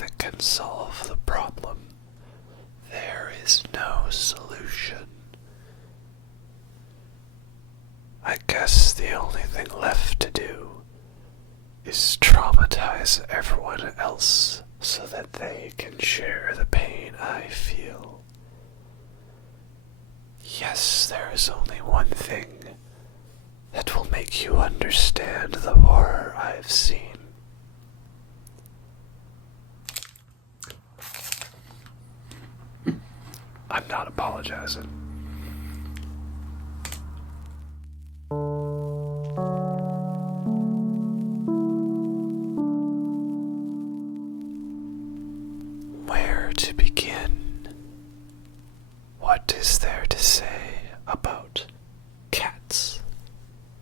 that can solve the problem. There is no solution. I guess the only thing left to do is traumatize everyone else so that they can share the pain I feel. Yes, there is only one thing that will make you understand the horror I've seen. I'm not apologizing. Where to begin? What is there to say about Cats,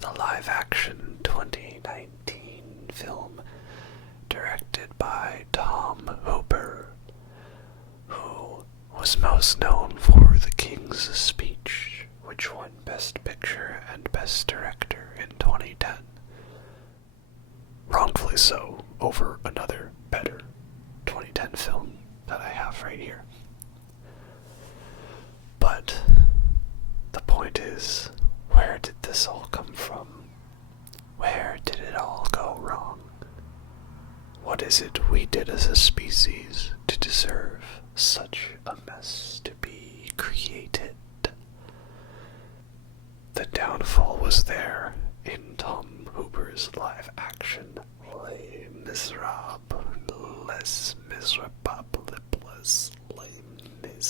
the live-action 2019 film directed by Tom Hooper, who was most known for The King's Speech, which won Best Picture and Best Director in 2010. Wrongfully so, over another better 2010 film that I have right here. But the point is, where did this all come from? Where did it all go wrong? What is it we did as a species to deserve such a mess to be created? The downfall was there in Tom Hooper's live-action Les Miserables,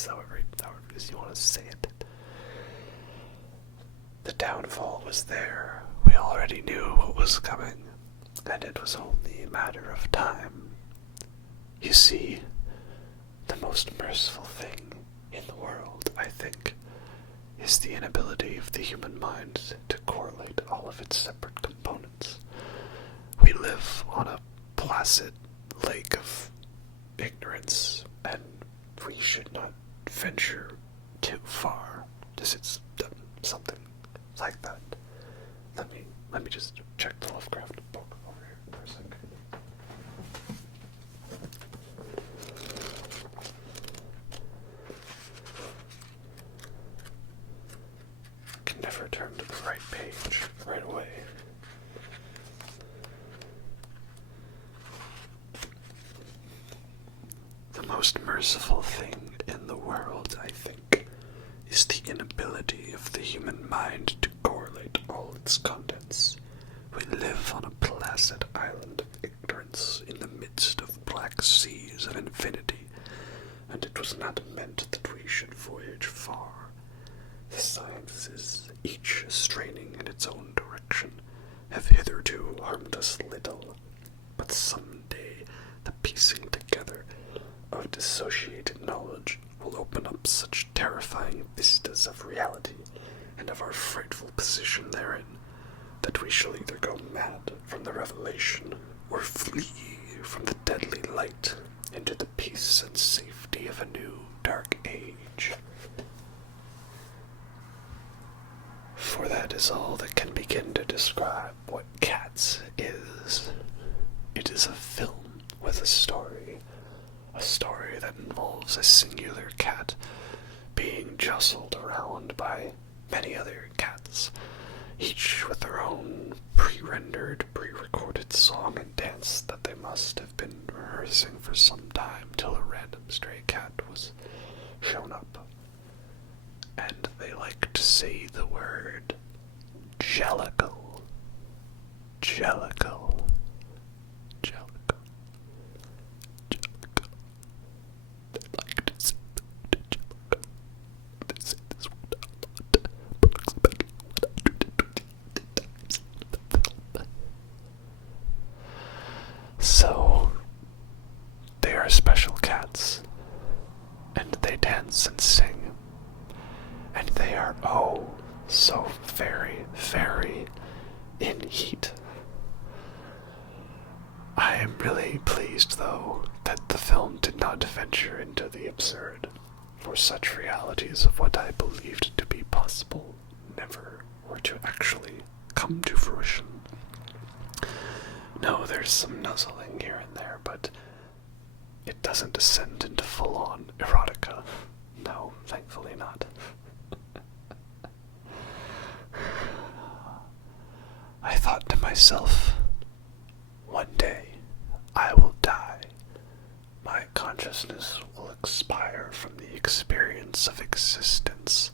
however it is you want to say it. The downfall was there. We already knew what was coming, and it was only a matter of time. You see, the most merciful thing in the world, I think, is the inability of the human mind to correlate all of its separate components. We live on a placid lake of ignorance, and we should not venture too far. Does it something like that? Let me just check the Lovecraft book over here for a second. Can never turn to the right page right away. The most merciful thing in the world, I think, is the inability of the human mind to correlate all its contents. We live on a placid island of ignorance in the midst of black seas of infinity, and it was not meant that we should voyage far. The sciences, each straining in its own direction, have hitherto harmed us little, but someday the piecing together of dissociated knowledge will open up such terrifying vistas of reality and of our frightful position therein, that we shall either go mad from the revelation or flee from the deadly light into the peace and safety of a new dark age. For that is all that can begin to describe what Cats is. It is a film with a story that involves a singular cat being jostled around by many other cats, each with their own pre-rendered, pre-recorded song and dance that they must have been rehearsing for some time till a random stray cat was shown up. And they like to say the word Jellicle. Jellicle. Jellicle. Jellicle. They like to say the word Jellicle. They say this word a lot. Approximately 120 times in the film. So, they are special cats. And they dance and sing. And they are so very, very in heat. I am really pleased, though, that the film did not venture into the absurd, for such realities of what I believed to be possible never were to actually come to fruition. No, there's some nuzzling here and there, but it doesn't descend into full-on erotica. No, thankfully not. I thought to myself, one day I will die. My consciousness will expire from the experience of existence,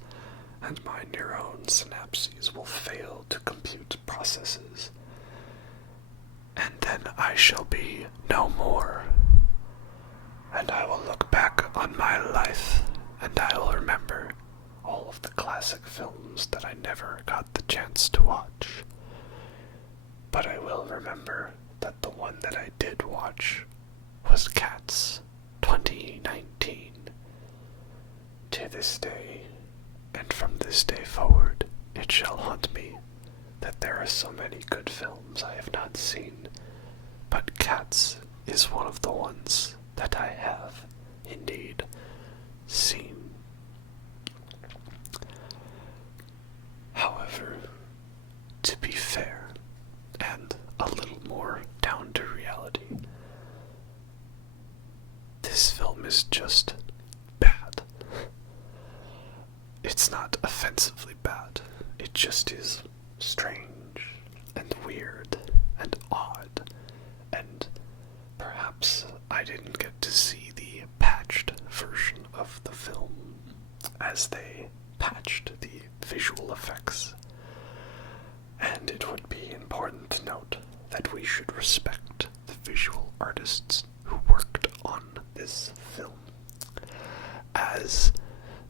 and my neuron synapses will fail to compute processes. And then I shall be no more. And I will look back on my life, and I will remember all of the classic films that I never got the chance to watch. But I will remember that the one that I did watch was Cats 2019. To this day, and from this day forward, it shall haunt me that there are so many good films I have not seen, but Cats is one of the ones that I have, indeed, seen. However, to be fair, and a little more down to reality, this film is just bad. It's not offensively bad, it just is strange and weird and odd, and perhaps I didn't get to see the patched version of the film as they patched the visual effects. And it would be important to note that we should respect the visual artists who worked on this film, as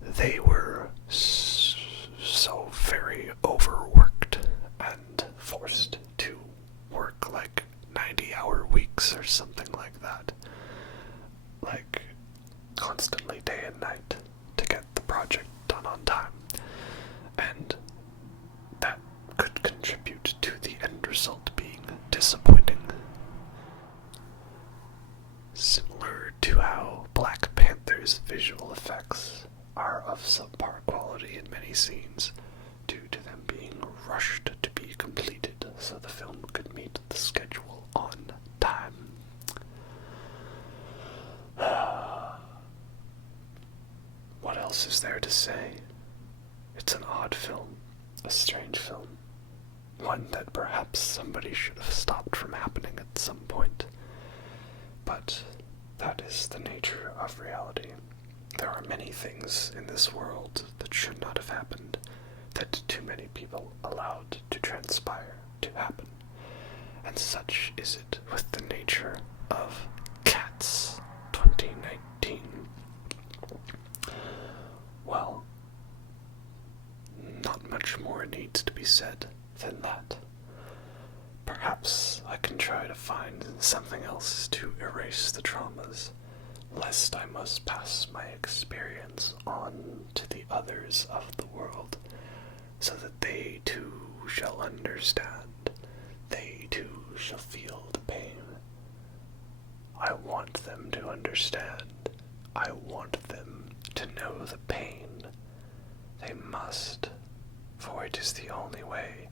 they were so very overworked and forced to work like 90-hour weeks or something like that, like constantly day and night to get the project done on time, and that could contribute to the end result being disappointing. Similar to how Black Panther's visual effects are of subpar quality in many scenes, due to them being rushed to be completed so the film could meet the schedule on time. What else is there to say? It's an odd film, a strange film, one that perhaps somebody should have stopped from happening at some point. But that is the nature of reality. There are many things in this world that should not have happened, that too many people allowed to transpire to happen. And such is it with the nature of Cats 2019. Well, not much more needs to be said than that. Perhaps I can try to find something else to erase the traumas, lest I must pass my experience on to the others of the world, so that they too shall understand, they too shall feel the pain. I want them to understand, I want them to know the pain. They must, for it is the only way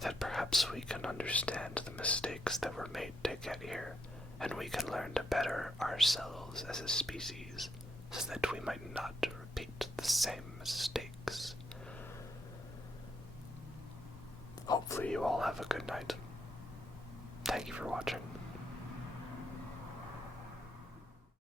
that perhaps we can understand the mistakes that were made to get here, and we can learn to better ourselves as a species, so that we might not repeat the same mistakes. Hopefully you all have a good night. Thank you for watching.